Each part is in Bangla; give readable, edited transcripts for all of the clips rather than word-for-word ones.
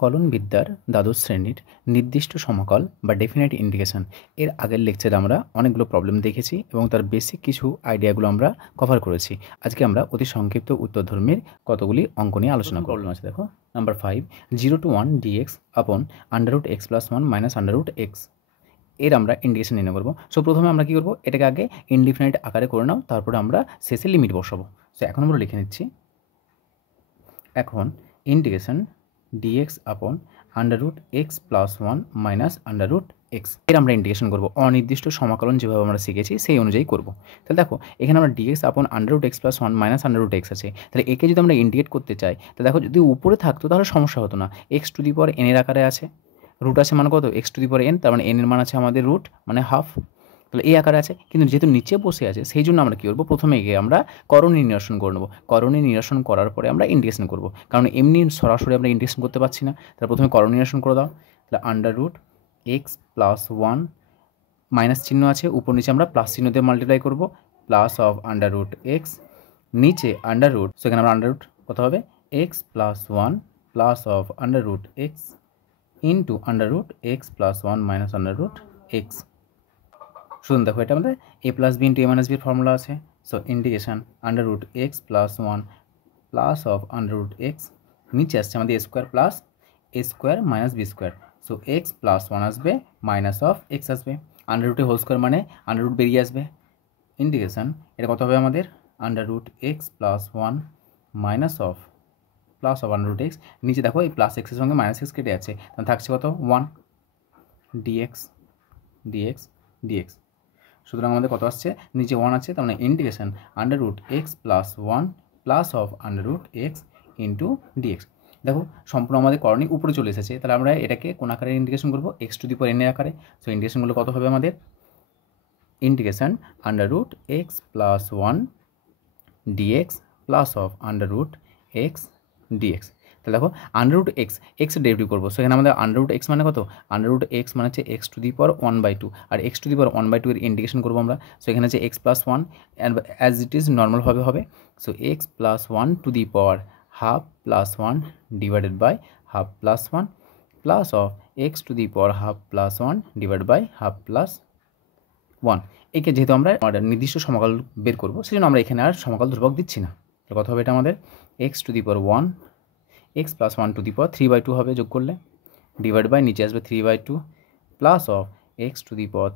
কলন বিদ্যার দ্বাদশ শ্রেণীর নির্দিষ্ট সমাকল বা ডেফিনাইট ইন্টিগ্রেশন এর আগের লেকচারে আমরা অনেকগুলো প্রবলেম দেখেছি এবং তার বেসিক কিছু আইডিয়াগুলো আমরা কভার করেছি। আজকে আমরা অতি সংক্ষিপ্ত উত্তরধর্মীর কতগুলি অঙ্ক নিয়ে আলোচনা করব। প্রবলেম আছে দেখো, নাম্বার 5, 0 to 1 dx আপন √x + 1 - √x এর আমরা ইন্টিগ্রেশন নির্ণয় করব। সো প্রথমে আমরা কী করব, এটাকে আগে ইনডিফিনাইট আকারে করে নাও, তারপরে আমরা শেষে লিমিট বসাবো। সো এখন আমরা লিখে নিচ্ছি, এখন ইন্টিগ্রেশন dx আপন √x + 1 - √x এর আমরা ইন্টিগ্রেশন করব। অনির্দিষ্ট সমাকলন যেভাবে আমরা শিখেছি সেই অনুযায়ী করব। তাহলে দেখো, এখানে আমরা dx আপন √x + 1 - √x আছে। তাহলে একে যদি আমরা ইন্টিগ্রেট করতে চাই, তাহলে দেখো যদি উপরে থাকতো তাহলে সমস্যা হতো না। x⁴n এর আকারে আছে, রুট আছে মানে কত, x⁴n, তার মানে n এর মান আছে আমাদের রুট মানে হাফ, তাহলে এই আকারে আছে। কিন্তু যেহেতু নিচে বসে আছে সেই জন্য আমরা কী করবো, প্রথমে গিয়ে আমরা করণীয় নিরসন করে নেবো। করণীয় নিরসন করার পরে আমরা ইন্টিগ্রেশন করব, কারণ এমনি সরাসরি আমরা ইন্টিগ্রেশন করতে পারছি না। তাহলে প্রথমে করণীয় নিরসন করে দাও। তাহলে √x + 1 মাইনাস চিহ্ন আছে, উপর নিচে আমরা প্লাস চিহ্ন দিয়ে মাল্টিপ্লাই করবো, প্লাস অফ √x, নিচে √ সেখানে আমরা √ কত হবে, x + 1 plus of √x into √x + 1 - √x। শুনুন দেখো, এটা আমাদের a + b × a - b এর ফর্মুলা আছে। So integration √x + 1 plus of √x, নিচে আসছে আমাদের a² plus a² - b²। So x + 1 আসবে মাইনাস অফ x আসবে, √² মানে √ বেরিয়ে আসবে। ইন্টিগ্রেশন এটা কত হবে আমাদের, √x + 1 minus of plus of √x, নিচে দেখো এই প্লাস এক্সের সঙ্গে মাইনাস এক্স কেটে আছে, তাহলে থাকছে কত, 1 dx dx dx। সুতরাং আমাদের কত আসছে, নিচে 1 আছে, তার মানে integration √x + 1 plus of √x into dx। দেখো সম্পূর্ণ আমাদের করণীয় উপরে চলে এসেছে, তাহলে আমরা এটাকে কোন আকারে ইন্টিগ্রেশন করবো, x⁴n এর আকারে। সো ইন্টিগ্রেশনগুলো কত হবে আমাদের, integration √x + 1 dx plus of √x dx। তাহলে দেখো √x এক্স ডেরিভেটিভ করবো, সেখানে আমাদের √x মানে কত, √x মানে হচ্ছে x⁴1/2, আর x⁴1/2 এর ইন্টিগ্রেশন করবো আমরা। সো এখানে হচ্ছে x + 1 অ্যাজ ইট ইজ নর্মালভাবে হবে। So x + 1 to the power half plus 1 divided by half plus 1 plus of x to the power half plus 1 divide by half plus 1। একে যেহেতু আমরা নির্দিষ্ট সমাকল বের করবো, সেজন্য আমরা এখানে আর সমাকল ধ্রুবক দিচ্ছি না। কত হবে এটা আমাদের, x⁴1 x + 1 টু দি পাওয়ার 3/2 হবে যোগ করলে, ডিভাইড বাই নিচে আসবে 3/2 plus of x⁴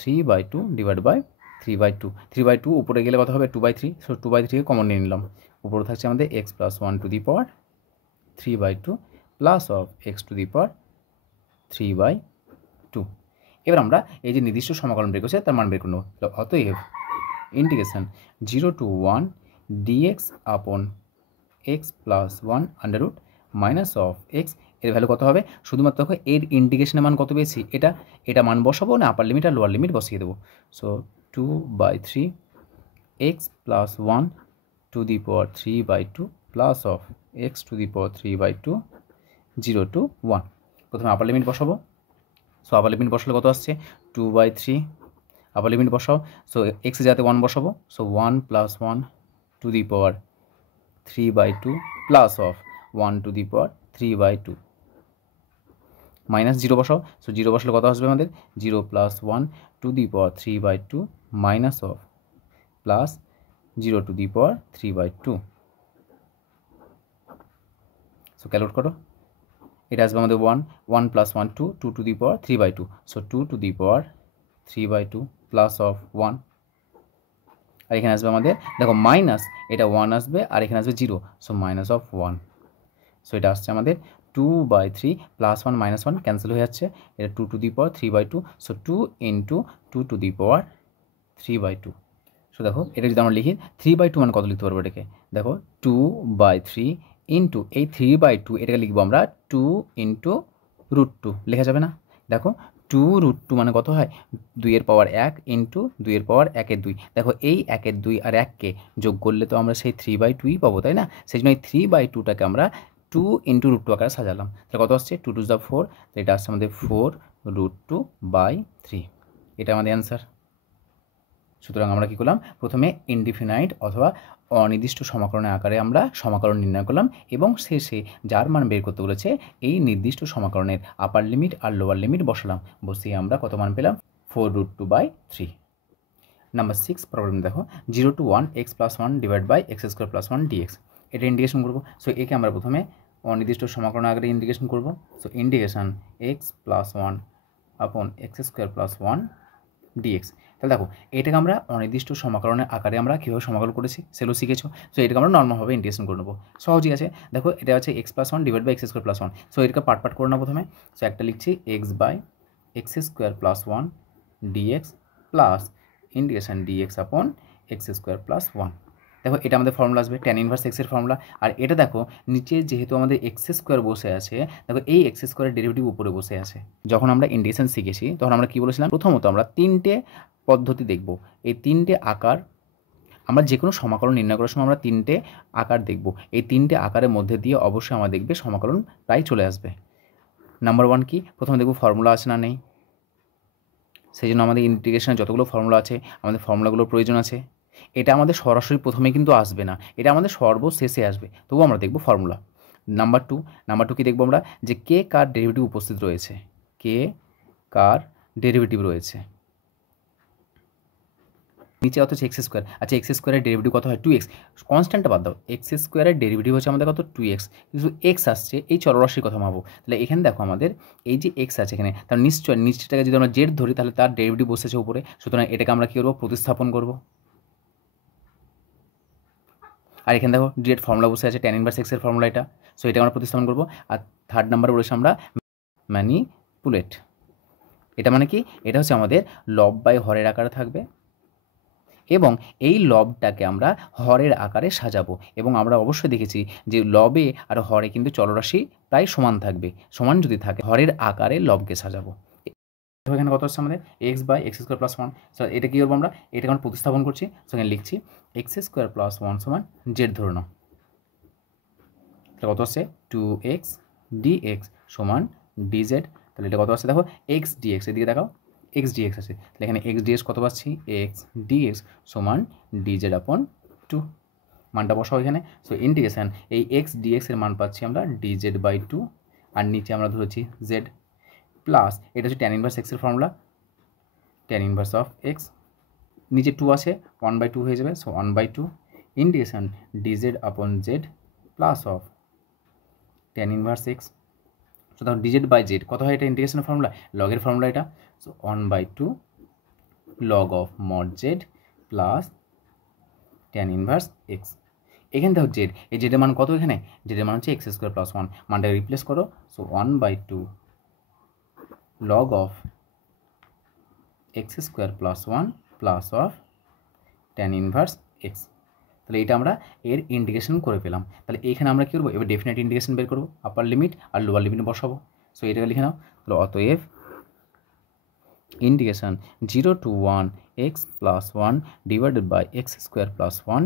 3/2 divide by 3/2। 3/2 উপরে গেলে কত হবে, 2/3। সো 2/3 কমন নিয়ে নিলাম, উপরে থাকছে আমাদের x + 1 to the power 3/2 plus of x⁴ 3/2। এবার আমরা এই যে নির্দিষ্ট সমাকলন বের করছে তার মান বের করে নেব। অতএব ইন্টিগ্রেশন 0 to 1 dx আপন x + 1 √ মাইনাস অফ x এর ভ্যালু কত হবে, শুধুমাত্র দেখো এর ইন্টিগ্রেশনের মান কত পেয়েছি, এটা মান বসাবো না আপার লিমিট আর লোয়ার লিমিট বসিয়ে দেবো। So 2/3 x + 1 to the power 3/2 plus of x⁴ 3/2 0 to 1। প্রথমে আপার লিমিট বসাবো। সো আপার লিমিট বসালে কত আসছে, 2/3, আপার লিমিট বসাও। সো x এর যাতে 1 বসাবো, so 1 + 1 to the power 3/2 plus of 1 to the power 3/2 minus 0 বসাও। সো 0 বসালে কত আসবে আমাদের, 0 + 1 to the power 3/2 minus of plus 0 two the power 3/2। So calculate করো, এটা আসবে আমাদের 1 + 1 2 2 two the power 3/2। So 2 two the power 3/2 plus of 1, আর এখানে আসবে আমাদের দেখো মাইনাস, এটা 1 আসবে আর এখানে আসবে 0, সো মাইনাস অফ 1। সো এটা আসছে আমাদের 2/3 প্লাস 1 মাইনাস 1 ক্যান্সেল হয়ে যাচ্ছে, এটা 2 two the power 3/2। So 2 × 2 two the power 3/2। So দেখো এটা যদি আমরা লিখি 3/2 মানে কত লিখতে পারবো, এটাকে দেখো 2/3 ইন্টু এই 3/2 এটাকে লিখবো আমরা 2 × √2, লেখা যাবে না। দেখো 2√2 মানে কত হয়, 2 এর পাওয়ার 1 ইন্টু 2 এর পাওয়ার 1/2। দেখো এই 1/2 আর 1কে যোগ করলে তো আমরা সেই 3/2ই পাবো, তাই না। সেই জন্য এই 3/2টাকে আমরা 2 × √2 আকারে সাজালাম। তাহলে কত আসছে, 2 2 যা 4, এটা আসছে আমাদের 4√2/3। এটা আমাদের অ্যান্সার। সুতরাং আমরা কী করলাম, প্রথমে ইনডিফিনাইট অথবা অনির্দিষ্ট সমাকলনের আকারে আমরা সমাকলন নির্ণয় করলাম এবং শেষে যার মান বের করতে বলেছে এই নির্দিষ্ট সমাকলনের আপার লিমিট আর লোয়ার লিমিট বসালাম, বসিয়ে আমরা কত মান পেলাম, 4√2/3। নাম্বার 6 প্রবলেম দেখো, 0 to 1 x + 1 divide by x² + 1 dx। এটা ইন্টিগ্রেশন করবো। সো একে আমরা প্রথমে অনির্দিষ্ট সমাকলন আকারে ইন্টিগ্রেশন করব। সো ইন্টিগ্রেশন x + 1 আপন x² + 1 dx। তাহলে দেখো এটাকে আমরা অনির্দিষ্ট সমাকলনের আকারে আমরা কীভাবে সমাকলন করেছি সেগুলো শিখেছো। সো এটাকে আমরা নর্মালভাবে ইন্টিগ্রেশন করে নেবো, সহজই আছে। দেখো এটা আছে x + 1 divide by x² + 1। So এটাকে পার্ট করে নেবো প্রথমে। সো একটা লিখছি x/x² + 1 dx plus integration dx আপন x² + 1। দেখো এটা আমাদের ফর্মুলা আসবে tan ইনভার্স x এর ফর্মুলা। আর এটা দেখো নিচে যেহেতু আমাদের x² বসে আছে, দেখো এই x² এর ডেরিভেটিভ উপরে বসে আছে। যখন আমরা ইন্টিগ্রেশন শিখেছি তখন আমরা কী বলেছিলাম, প্রথমত আমরা 3টে পদ্ধতি দেখব। এই 3টে আকার, আমরা যে কোনো সমাকলন নির্ণয় করার সময় আমরা 3টে আকার দেখব। এই 3টে আকারের মধ্যে দিয়ে অবশ্যই আমরা দেখবে সমাকলন প্রায় চলে আসবে। নাম্বার 1 কি, প্রথমে দেখব ফর্মুলা আছে না নেই। সেই জন্য আমাদের ইন্টিগ্রেশনের যতগুলো ফর্মুলা আছে আমাদের ফর্মুলাগুলোর প্রয়োজন আছে। এটা আমাদের সরাসরি প্রথমে কিন্তু আসবে না, এটা আমাদের সর্বশেষে আসবে, তবুও আমরা দেখব ফর্মুলা। নাম্বার 2 কি দেখব আমরা, যে কে কার ডেরিভেটিভ উপস্থিত রয়েছে, কে কার ডেরিভেটিভ রয়েছে নিচে, অথচ x²। আচ্ছা x² এর ডেরিভেটিভ কত হয়, 2x। কনস্ট্যান্টটা বাদ দাও, x² এর ডেরিভেটিভ হচ্ছে আমাদের কত, 2x। কিন্তু x আসছে এই চলরাশির কথা ভাবো। তাহলে এখানে দেখো আমাদের এই যে x আছে এখানে, তার নিশ্চয় নিচটাকে যদি আমরা জেড ধরি তাহলে তার ডেরিভেটিভ বসেছে উপরে। সুতরাং এটাকে আমরা কী করবো, প্রতিস্থাপন করব। আর এখানে দেখো ডিরেক্ট ফর্মুলা বসে আছে, tan ইনভার্স x এর ফর্মুলা এটা। সো এটা আমরা প্রতিস্থাপন করব। আর থার্ড নাম্বারে বলেছি আমরা ম্যানিপুলেট। এটা মানে কি, এটা হচ্ছে আমাদের লব বাই হরের আকারে থাকবে এবং এই লবটাকে আমরা হরের আকারে সাজাবো। এবং আমরা অবশ্যই দেখেছি যে লবে আর হরে কিন্তু চলরাশি প্রায় সমান থাকবে। সমান যদি থাকে হরের আকারে লবকে সাজাবো। এখানে কত হচ্ছে আমাদের x/x² + 1। সো এটা কী করবো আমরা, এটাকে আমরা প্রতিস্থাপন করছি। সেখানে লিখছি x² + 1 সমান জেড ধরে নাও। তাহলে কত হচ্ছে 2x dx সমান dz। তাহলে এটা কত আসছে দেখো, x dx, এদিকে দেখাও x dx আছে। তাহলে এখানে x dx কত পাচ্ছি, x dx সমান dz আপন 2। মানটা বসাও এখানে। সো ইন্টিগ্রেশন এই x dx এর মান পাচ্ছি আমরা dz/2, আর নিচে আমরা ধরেছি z প্লাস এটা হচ্ছে tan ইনভার্স x এর formula, tan inverse of x। নিচে 2 আছে, 1/2 হয়ে যাবে। সো 1/2 ইন্টিগ্রেশন dz আপন z plus of tan inverse x। So তখন dz/z কত হয়, এটা ইন্টিগ্রেশনের ফর্মুলা, লগের ফর্মুলা এটা। So 1/2 log of mod z plus tan inverse x। এখানে দেখো জেড, এই জেডের মান কত, এখানে জেডের মান হচ্ছে x² + 1। মানটাকে রিপ্লেস করো। So 1/2 log of x² + 1 plus of tan inverse x। তাহলে এটা আমরা এর ইন্টিগ্রেশন করে পেলাম। তাহলে এখানে আমরা কী করবো, এবার ডেফিনেট ইন্টিগ্রেশন বের করবো, আপার লিমিট আর লোয়ার লিমিট বসাবো। সো এটাকে লিখে নাও। তাহলে অতএব integration 0 to 1 x + 1 divided by x² + 1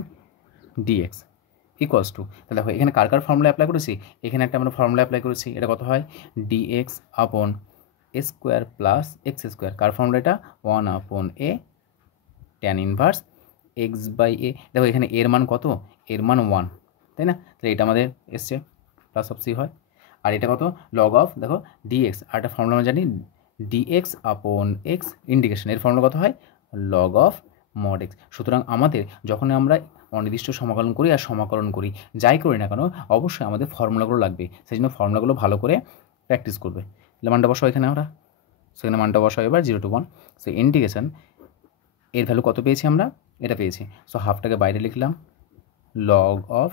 dx equals to, তাহলে দেখো এখানে কার কার ফর্মুলা অ্যাপ্লাই করেছি, এখানে একটা আমরা ফর্মুলা অ্যাপ্লাই করেছি। এটা কত হয়, dx আপন a² + x²। কার ফর্মুলা এটা, 1/a tan ইনভার্স x/a। দেখো এখানে এর মান কত, এর মান 1, তাই না। তাহলে এটা আমাদের এসছে প্লাস অফ সি হয়। আর এটা কত, লগ অফ দেখো dx। আর একটা ফর্মুলা আমরা জানি dx আপন x ইন্টিগ্রেশন, এর ফর্মুলা কত হয়, লগ অফ মড x। সুতরাং আমাদের যখন আমরা অনির্দিষ্ট সমাকলন করি আর সমাকলন করি, যাই করি না কেন অবশ্যই আমাদের ফর্মুলাগুলো লাগবে। সেই জন্য ফর্মুলাগুলো ভালো করে প্র্যাকটিস করবে। তাহলে মানটা বসাও এখানে আমরা, সেখানে মানটা বসাও এবার 0 to 1। সো ইন্টিগ্রেশন এর ভ্যালু কত পেয়েছি আমরা, এটা পেয়েছি। সো হাফটাকে বাইরে লিখলাম, log of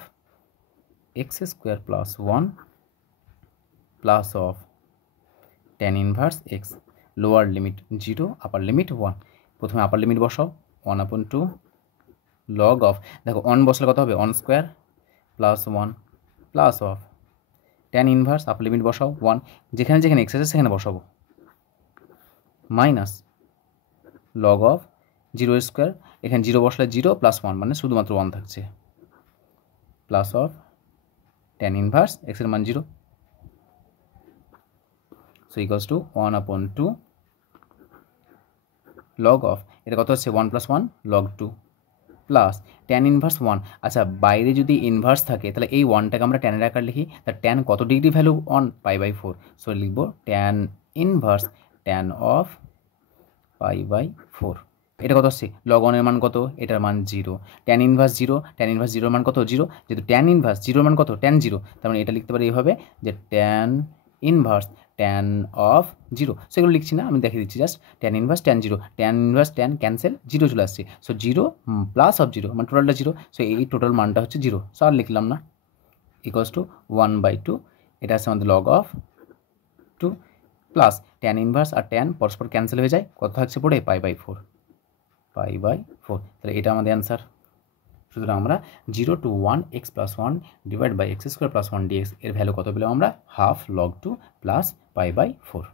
x² + 1 plus of tan inverse x। Lower limit 0, upper limit 1। প্রথমে আপার লিমিট বসাও, 1/2 লগ অফ, দেখো 1 বসলে কত হবে, 1² + 1 plus of tan inverse, upper limit বসাও 1, যেখানে যেখানে x আছে সেখানে বসাবো, মাইনাস লগ অফ 0², এখানে 0 বসলে 0 + 1 মানে শুধুমাত্র 1 থাকছে, plus of tan inverse x এর মান 0। So equals to 1/2 log of এটা কত হচ্ছে 1 + 1 log 2 প্লাস ট্যান ইনভার্স 1। আচ্ছা বাইরে যদি ইনভার্স থাকে তাহলে এই 1টাকে আমরা ট্যানের আকার লিখি, তার ট্যান কত ডিগ্রি ভ্যালু 1 π/4। সো লিখব ট্যান ইনভার্স ট্যান অফ π/4। এটা কত আসছে লগ 1 এর মান কত, এটার মান 0। ট্যান ইনভার্স 0, ট্যান ইনভার্স 0 এর মান কত 0, যেহেতু ট্যান ইনভার্স 0 এর মান কত ট্যান 0, তার মানে এটা লিখতে পারি এইভাবে যে ট্যান ইনভার্স ট্যান অফ 0। সেগুলো লিখছি না, আমি দেখিয়ে দিচ্ছি just tan inverse tan 0, tan inverse tan cancel 0 চলে আসছে। সো 0 প্লাস অফ 0 মানে টোটালটা 0। সো এই টোটাল মানটা হচ্ছে 0। সো আর লিখলাম না, ইকুয়ালস টু 1/2। এটা আছে আমাদের log of 2 plus tan inverse আর ট্যান পরস্পর ক্যান্সেল হয়ে যায়, কত থাকছে পড়ে π/4। তাহলে এটা আমাদের অ্যান্সার। সুতরাং আমরা 0 to 1 x + 1 divide by x² + 1 dx এর ভ্যালু কত পেলাম আমরা, হাফ log 2 প্লাস π/4।